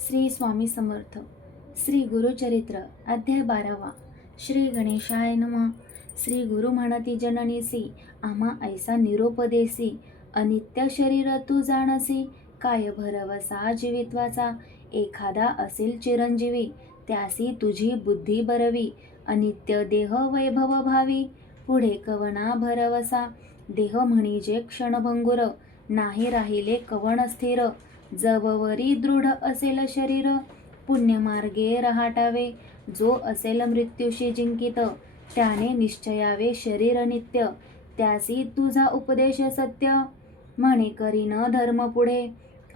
श्री स्वामी समर्थ. श्री गुरुचरित्र अध्याय 12वा. श्री गणेशाय नमः. श्री गुरु म्हणती जननीसी, आम्हा ऐसा निरोप देसी. अनित्य शरीर तू जाणसी, काय भरवसा जीवित्वाचा. एखादा असेल चिरंजीवी, त्यासी तुझी बुद्धी बरवी. अनित्य देह वैभव भावी, पुढे कवना भरवसा. देह म्हणजे क्षणभंगुर, नाही राहिले कवण स्थिर. जववरी दृढ असेल शरीर, पुण्यमार्गे रहाटावे. जो असेल मृत्यूशी जिंकित, त्याने निश्चयावे शरीर नित्य. त्यासी तुझा उपदेश सत्य, म्हणे करीन धर्म पुढे.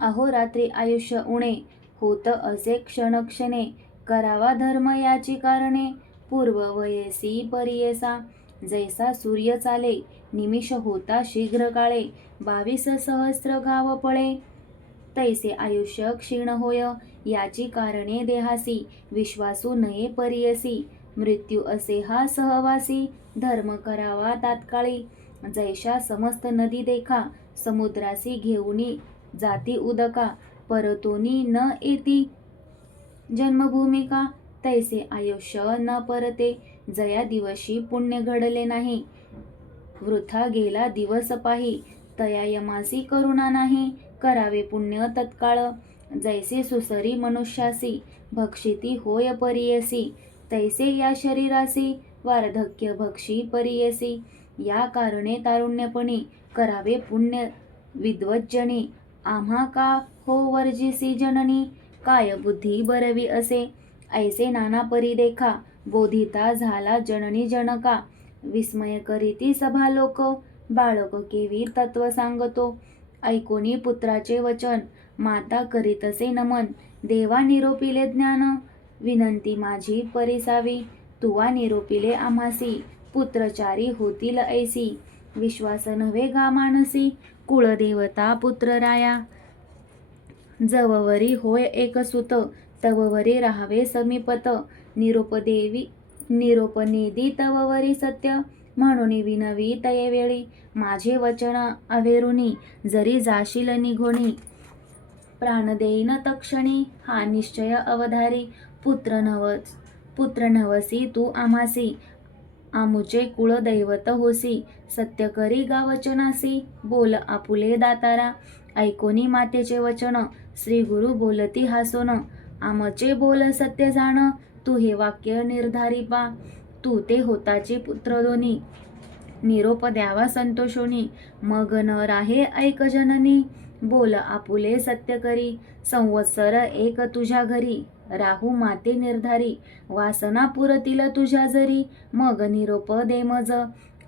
अहोरात्री आयुष्य उणे, होत असे क्षणक्षणे. करावा धर्म याची कारणे, पूर्व वयसी परियेसा. जैसा सूर्य चाले, निमिष होता शीघ्र काळे. 22 सहस्र गाव पळे, तैसे आयुष्य क्षीण होय. याची कारणे देहासी, विश्वासू नये परियसी. मृत्यू असे हा सहवासी, धर्म करावा तात्काळी. जैशा समस्त नदी देखा, समुद्रासी घेऊनी जाती उदका. परतोनी न येती जन्मभूमिका, तैसे आयुष्य न परते. जया दिवशी पुण्य घडले नाही, वृथा गेला दिवस पाही. तया यमासी करुणा नाही, करावे पुण्य तत्काळ. जैसे सुसरी मनुष्यासी, भक्षिती होय परियसी. तैसे या शरीरासी, वार्धक्य भक्षी परियसी. या कारणे तारुण्यपणी, करावे पुण्य विद्वज्जनी. आम्हा का हो वर्जिसी जननी, काय बुद्धी बरवी असे. ऐसे नाना परी देखा, बोधिता झाला जननी जनका. विस्मय करीती सभा लोक, बाळक केवी तत्व सांगतो. ऐकोनी पुत्राचे वचन, माता करीतसे नमन. देवा निरोपिले ज्ञान, विनंती माझी परिसावी. तुवा निरोपिले आम्हासी, पुत्रचारी होतील ऐसी. विश्वास नव्हे गा मानसी, कुळदेवता पुत्र राया. जववरी होय एक सुत, तववरी राहावे समीपत. निरोप नेदी तववरी सत्य, म्हणून विनवी तयेवेळी. माझे वचन अवेरुनी, जरी जाशील निघोनी. प्राण देईन तक्षणी, हा निश्चय अवधारी. पुत्र नवसी तू आम्हासी, आमुचे कुळदैवत होसी. सत्य करी गा वचनासी, बोल आपुले दातारा. ऐकोनी मातेचे वचन, श्री गुरु बोलती हासोन. आमचे बोल सत्य जाण, तू हे वाक्य निर्धारी पा. तू ते होताची पुत्र दोन्ही, निरोप द्यावा संतोषोनी. मग न राहे ऐक जननी, बोल आपुले सत्य करी. संवत्सर एक तुझ्या घरी, राहू माते निर्धारी. वासना पुरतील तुझ्या जरी, मग निरोप दे मज.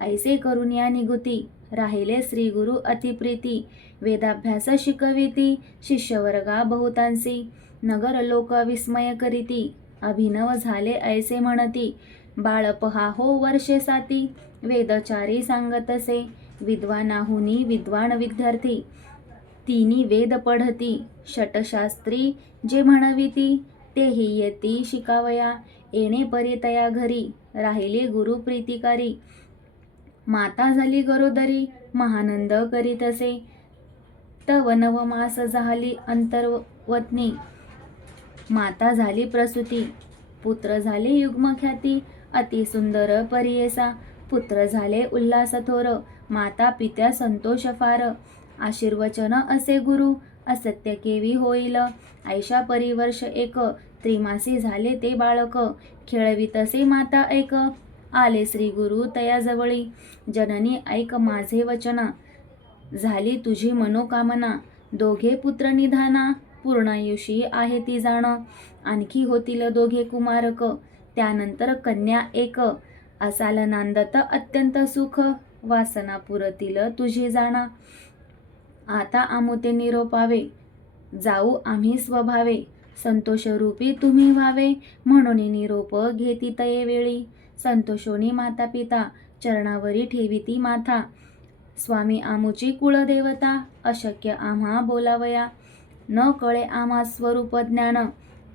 ऐसे करून या निगुती, राहिले श्री गुरु अतिप्रीती. वेदाभ्यास शिकविती, शिष्यवर्गा बहुतांसी. नगर लोक विस्मय करीती, अभिनव झाले ऐसे म्हणती. बाळ पहा हो वर्षे साती, वेदचारी सांगतसे. विद्वानाहुनी विद्वान विद्यार्थी, तिनी वेद पढती. षटशास्त्री जे म्हणविती, तेही येती शिकावया. येणे परी तया घरी, राहिले गुरु प्रीतिकारी. माता झाली गरोदरी, महानंद करीतसे. तव 9 मास झाली अंतर्वत्नी, माता झाली प्रसूती. पुत्र झाले युग्मख्याती, अति सुंदर परियेसा. पुत्र झाले उल्हास थोर, माता पित्या संतोष फार. आशीर्वचन असे गुरु, असत्य केवी होईल. ऐशा परिवर्ष एक, त्रिमासी झाले ते बाळक. खेळवितसे माता ऐक, आले श्री गुरु तयाजवळी. जननी ऐक माझे वचना, झाली तुझी मनोकामना. दोघे पुत्र निधाना, पूर्णायुषी आहे ती जाण. आणखी होतील दोघे कुमारक, त्यानंतर कन्या एक. असाल नांदत अत्यंत सुख, वासना पुरतील तुझी जाणा. आता आमुते निरोपावे, जाऊ आम्ही स्वभावे. संतोषरूपी तुम्ही व्हावे, म्हणून निरोप घेती तये वेळी. संतोषोनी माता पिता, चरणावरी ठेविती माथा. स्वामी आमुची कुळदेवता, अशक्य आम्हा बोलावया. न कळे आम्हा स्वरूप ज्ञान,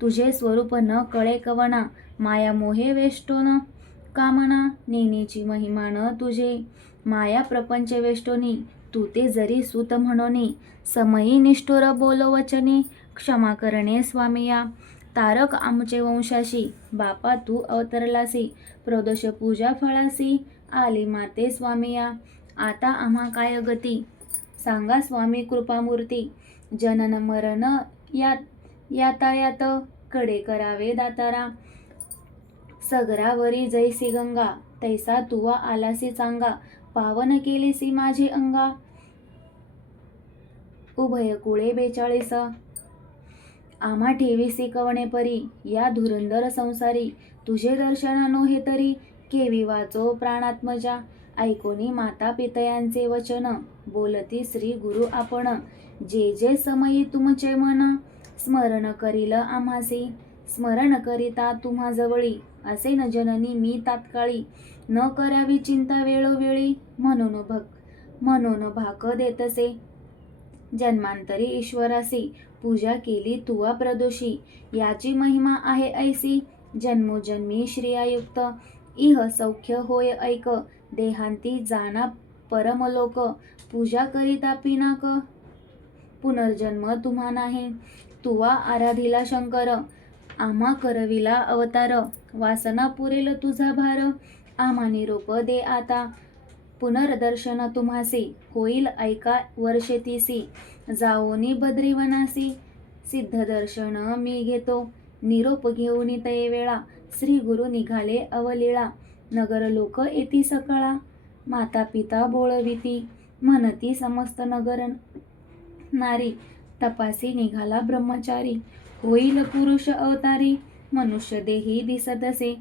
तुझे स्वरूप न कळे कवना. माया मोहे वेष्टोन कामना, नेनेची महिमान तुझे. माया प्रपंच वेष्टोनी, तू ते जरी सूत म्हणोनी. समयी निष्ठुर बोलो वचनी, क्षमा करणे स्वामिया. तारक आमचे वंशाशी, बापा तू अवतरलासी. प्रदोष पूजा फळासी, आली माते स्वामिया. आता आम्हा काय गती, सांगा स्वामी कृपामूर्ती. जनन मरण यातायात, कडे करावे दातारा. सगरावरी जैसी गंगा, तैसा तुवा आलासी चांगा. पावन केलीसी माझे अंगा, उभय कुळे 42. आम्हा ठेवीसी कवणे परी, या धुरंधर संसारी. तुझे दर्शन नोहे तरी, केवी वाचो प्राणात्मजा. ऐकोनी माता पितयांचे वचन, बोलती श्री गुरु आपण. जे जे समयी तुमचे मन, स्मरण करील आम्हासी. स्मरण करिता तुम्हा जवळी, असे न जननी मी तात्काळी. न करावी चिंता वेळोवेळी, म्हणून भाक देतसे. जन्मांतरी ईश्वरासी, पूजा केली तुवा प्रदोषी. याची महिमा आहे ऐसी, जन्मोजन्मी श्रियायुक्त. इह सौख्य होय ऐक, देहांती जाना परमलोक. पूजा करिता पिनाक, पुनर्जन्म तुम्हा नाही. तुवा आराधिला शंकर, आम्हा करविला अवतार. वासना पुरेल तुझा भार, आम्हा निरोप दे आता. पुनर्दर्शन तुम्हासी, होईल ऐका वर्षे 30. जाओनी बद्रीवनासी, सिद्ध दर्शन मी घेतो. निरोप घेऊन तये वेळा, श्री गुरु निघाले अवलीळा. नगर लोक येती सकाळा, माता पिता बोळविती. म्हणती समस्त नगर नारी, तपासी निघाला ब्रह्मचारी. होईल पुरुष अवतारी, मनुष्य देही दिसतसे.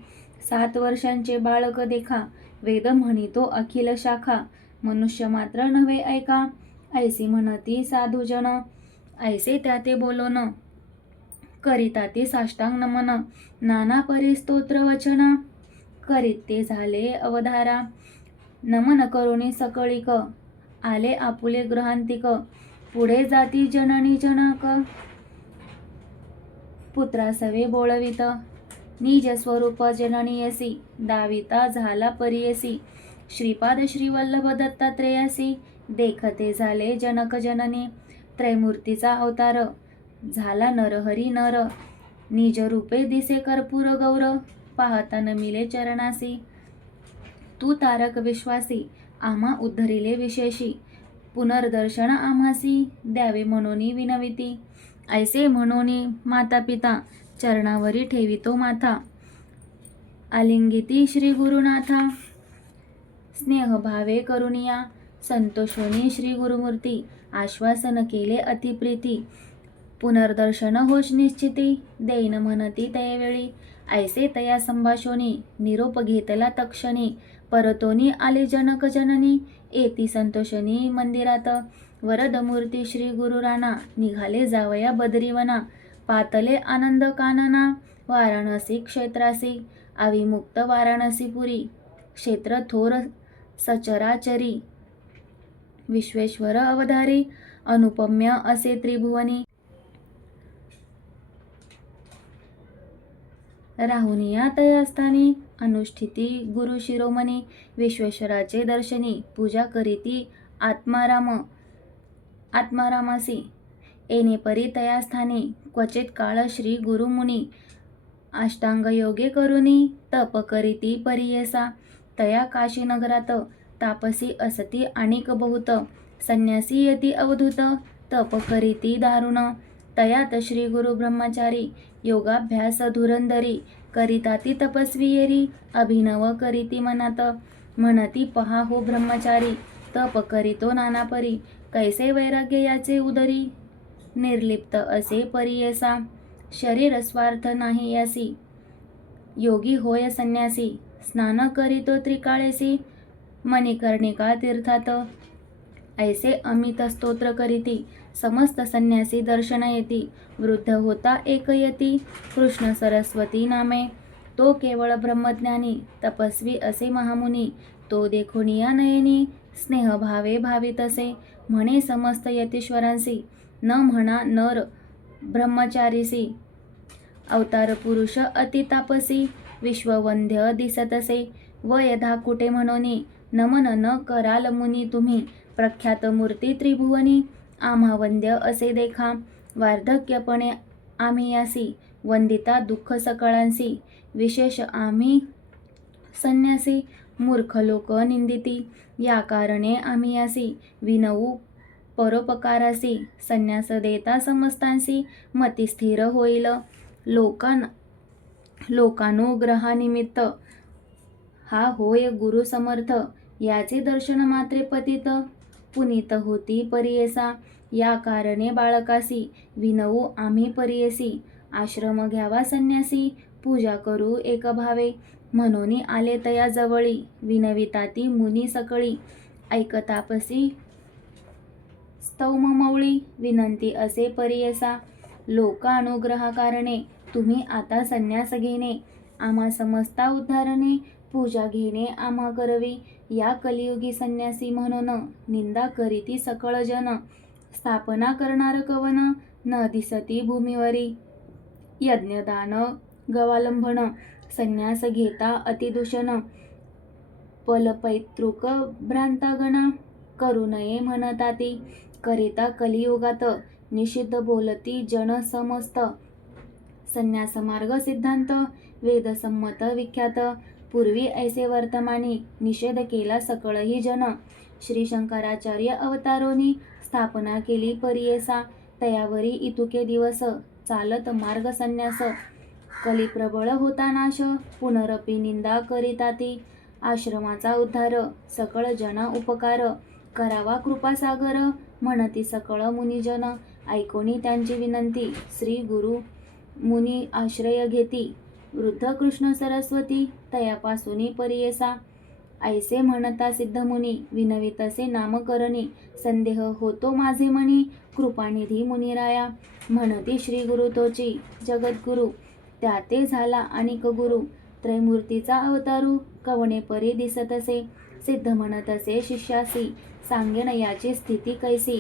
7 वर्षांचे बाळक देखा, वेद म्हणितो अखिल शाखा. मनुष्य मात्र नव्हे ऐका, ऐसी म्हणती साधुजन. ऐसे त्या ते बोलोन, करिता ते साष्टांग नमन. नाना परी स्तोत्र वचन, करीत ते झाले अवधारा. नमन करुणी सकळिक, आले आपुले गृहांतिक. पुढे जाती जननी जनक, पुत्रासवे बोळवित. निज स्वरूप जननीयसी, दाविता झाला परियसी. श्रीपाद श्रीवल्लभ दत्तात्रेयासी, देखते झाले जनक जननी. त्रैमूर्तीचा अवतार, झाला नरहरी नर. निज रूपे दिसे कर्पूर गौर, पाहता नमिले चरणासी. तू तारक विश्वासी, आम्हा उद्धरिले विशेषी. पुनर्दर्शन आम्हासी, द्यावे म्हणून विनविती. ऐसे म्हणून माता पिता, चरणावरी ठेवितो माथा. आलिंगिती श्री गुरुनाथा, स्नेह भावे करुणिया. संतोषोनी श्री गुरुमूर्ती, आश्वासन केले अतिप्रीती. पुनर्दर्शन होश निश्चिती, देईन म्हणती तयवेळी. ऐसे तया संभाषोनी, निरोप घेतला तक्षणी. परतोनी आले जनक जननी, येती संतोषनी मंदिरात. वरदमूर्ती श्री गुरुराना, निघाले जावया बद्रीवना. पातले आनंद कानना, वाराणसी क्षेत्रासी. अविमुक्त वाराणसीपुरी, क्षेत्र थोर सचराचरी. विश्वेश्वर अवधारी, अनुपम्य असे त्रिभुवनी. राहुनिया तयस्थानी, अनुष्ठिती गुरु शिरोमणी. विश्वेश्वराचे दर्शनी, पूजा करीती आत्मारामासी. येणे परी तया स्थानी, क्वचित काळ श्री गुरुमुनी. अष्टांग योगे करुनी, तप करीती परियसा. तया काशी नगरात, तापसी असती अनेक बहुत. संन्यासी यती अवधूत, तप करीती दारुण. तयात श्री गुरु ब्रह्मचारी, योगाभ्यास धुरंधरी. करिताती तपस्वी येरी, अभिनव करीती मनात. म्हणती पहा हो ब्रह्मचारी, तप करीतो नाना परी. कैसे वैराग्य याचे उदरी, निर्लिप्त असे परियसा. शरीर स्वार्थ नाही यासी, योगी होय संन्यासी. स्नान करीतो त्रिकाळेसी, मणिकर्णिका तीर्थात. ऐसे अमित स्तोत्र करीती, समस्त संन्यासी दर्शन येती. वृद्ध होता एक यती, कृष्ण सरस्वती नामे. तो केवळ ब्रह्मज्ञानी, तपस्वी असे महामुनी. तो देखुनिया नयनी, स्नेह भावे भावितसे. म्हणे समस्त यतीश्वरांसी, न म्हणा नर ब्रह्मचारीसी. अवतार पुरुष अति तापसी, विश्ववंद्य दिसतसे. वय धाकुटे म्हणोनी, नमन न कराल मुनी तुम्ही. प्रख्यात मूर्ती त्रिभुवनी, आम्हा वंद्य असे देखा. वार्धक्यपणे आम्ही यासी वंदिता दुःख सकळांसी, विशेष आम्ही संन्यासी मूर्ख लोक निंदिती, या कारणे आम्ही यासी विनवू परोपकारासी, संन्यास देता समस्तांसी मती स्थिर होईल, लोकानुग्रहानिमित्त हा होय गुरु समर्थ, याचे दर्शन मात्रे पतित पुनीत होती परियेसा, या कारणे बाळकासी विनवू आम्ही परियेसी, आश्रम घ्यावा संन्यासी पूजा करू एक भावे, म्हणून आले तया जवळी विनविताती मुनी सकळी, ऐकतापसी स्तौम मौळी विनंती असे परियेसा, लोक अनुग्रहाकारणे तुम्ही आता संन्यास घेणे, आम्हा समस्ता उद्धारणे पूजा घेणे आम्हा करवी, या कलियुगी संन्यासी म्हणून निंदा करीती सकळ जन, स्थापना करणार कवन न दिसती भूमीवरी, यज्ञदान गवालंबन संन्यास घेता अतिदूषण, पलपैतृक भ्रांतागणा करू नये म्हणताती, करिता कलियुगात निषिद्ध बोलती जन समस्त, संन्यास मार्ग सिद्धांत वेदसंमत विख्यात, पूर्वी ऐसे वर्तमानी निषेध केला सकळही जन, श्री शंकराचार्य अवतारोनी स्थापना केली परियेसा, तयावरी इतुके दिवस चालत मार्ग संन्यास, कलिप्रबळ होता नाश पुनरपी निंदा करिताती, आश्रमाचा उद्धार सकळ जना उपकार, करावा कृपासागर म्हणती सकळ मुनिजन, ऐकोनी त्यांची विनंती श्री गुरु मुनी आश्रय घेती, वृद्ध कृष्ण सरस्वती तयापासूनी परियेसा, ऐसे म्हणता सिद्धमुनी विनवितसे नामकरणी, संदेह होतो माझे मनी कृपानिधी मुनिराया, म्हणती श्री गुरु तोची जगद्गुरु, त्या ते झाला अनिक गुरु, त्रैमूर्तीचा अवतारू कवणे परी दिसतसे, सिद्ध म्हणतसे शिष्यासी सांगेन याची स्थिती कैसी,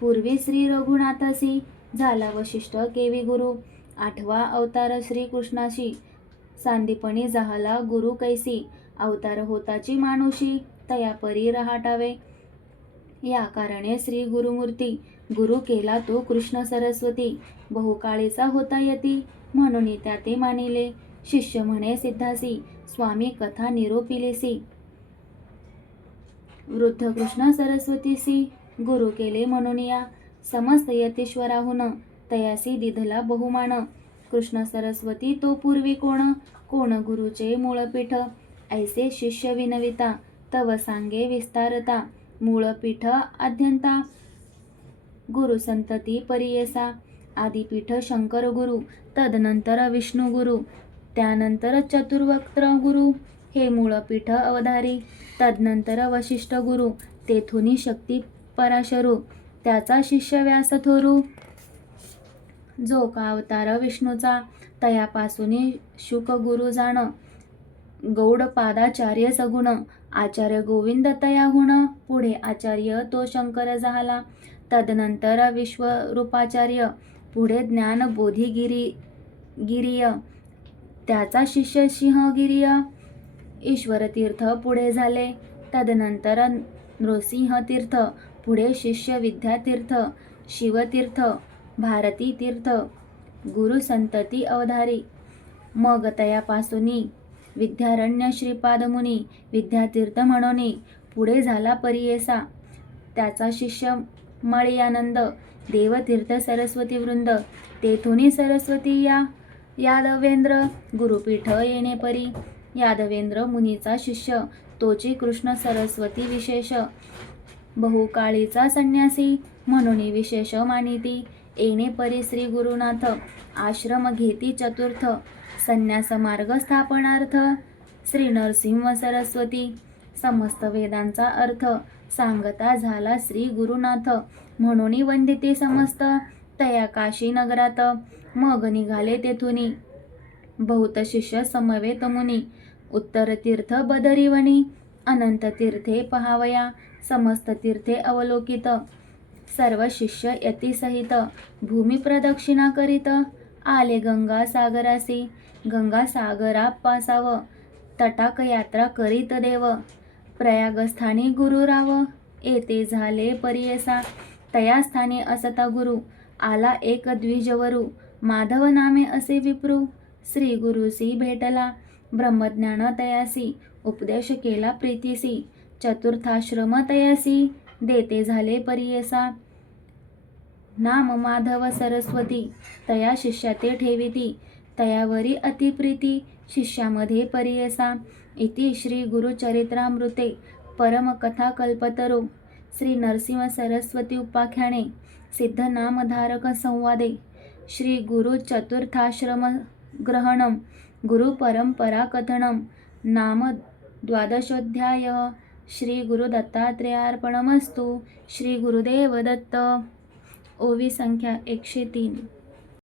पूर्वी श्री रघुनाथासी झाला वशिष्ठ केवी गुरु, आठवा अवतार श्री कृष्णाशी सांदीपणी झाला गुरु कैसी, अवतार होताची मानुषी तया परी रहाटावे, या कारणे श्री गुरुमूर्ती गुरु केला तो कृष्ण सरस्वती, बहुकाळीचा होता यती म्हणून त्या ते मानिले, शिष्य म्हणे सिद्धासी स्वामी कथा निरोपिलेसी, वृद्ध कृष्ण सरस्वतीसी गुरु केले म्हणून या, समस्त यतीश्वराहून तयासी दिधला बहुमान, कृष्ण सरस्वती तो पूर्वी कोण गुरुचे मूळपीठ, ऐसे शिष्य विनविता तव सांगे विस्तारता, मूळपीठ आद्यंता गुरु संतती परियेसा, आदिपीठ शंकर गुरु तदनंतर विष्णू गुरु, त्यानंतर चतुर्वक्त्र गुरु हे मूळपीठ अवधारी, तदनंतर वशिष्ठ गुरु तेथुनी शक्ती पराशरू, त्याचा शिष्य व्यास थोरू, जो का अवतार विष्णूचा, तयापासूनी शुक गुरु जाण, गौडपादाचार्य सगुण, आचार्य गोविंद तयाहुण, पुढे आचार्य तो शंकर झाला, तदनंतर विश्वरूपाचार्य, पुढे ज्ञान बोधिगिरीय, त्याचा शिष्य सिंहगिरीय, ईश्वरतीर्थ पुढे झाले, तदनंतर नृसिंहतीर्थ, पुढे शिष्य विद्यातीर्थ, शिवतीर्थ, भारती तीर्थ, गुरु संतती अवधारी, मग तयापासूनी विद्यारण्य श्रीपाद मुनी विद्यातीर्थ म्हणून पुढे झाला परियेसा, त्याचा शिष्य मळीयानंद, देवतीर्थ सरस्वती वृंद, तेथुनी सरस्वती यादवेंद्र, गुरुपीठ येणे परी, यादवेंद्र मुनीचा शिष्य तोची कृष्ण सरस्वती विशेष, बहुकाळीचा संन्यासी म्हणून विशेष मानिती, येणे परी श्री गुरुनाथ, आश्रम घेती चतुर्थ, संन्यास मार्ग स्थापनार्थ, श्री नरसिंह सरस्वती, समस्त वेदांचा अर्थ सांगता झाला श्री गुरुनाथ, म्हणून वंदिते समस्त तया काशी नगरात, मग निघाले तेथुनी बहुत शिष्य समवेत मुनी, उत्तर तीर्थ बदरीवनी, अनंत तीर्थे पहावया, समस्त तीर्थे अवलोकित, सर्व शिष्य यतीसहित, भूमी प्रदक्षिणा करीत, आले गंगा सागरासी, गंगा सागरा पासाव, तटाक यात्रा करीत देव, प्रयागस्थानी गुरु राव, येथे झाले परियेसा, तया स्थानी असता गुरु, आला एक द्विजवरू, माधव नामे असे विप्रू. श्री गुरुसी भेटला ब्रह्मज्ञान तयासी, उपदेश केला प्रीतीसी. चतुर्थाश्रम तयासी, देते झाले परियसा. नाम माधव सरस्वती, तया शिष्या ते ठेविती. तयावरी अतिप्रीती, शिष्यामध्ये परियसा. इति श्री गुरुचरित्रामृते परमकथा कल्पतरो श्री नरसिंह सरस्वती उपाख्याने सिद्ध नामधारक संवादे श्री गुरु चतुर्थाश्रम ग्रहणम गुरु परंपरा कथनम नाम द्वादशोऽध्यायः. श्री गुरु दत्तात्रेयार्पणमस्तु. श्री गुरुदेव दत्त. ओवी संख्या 103.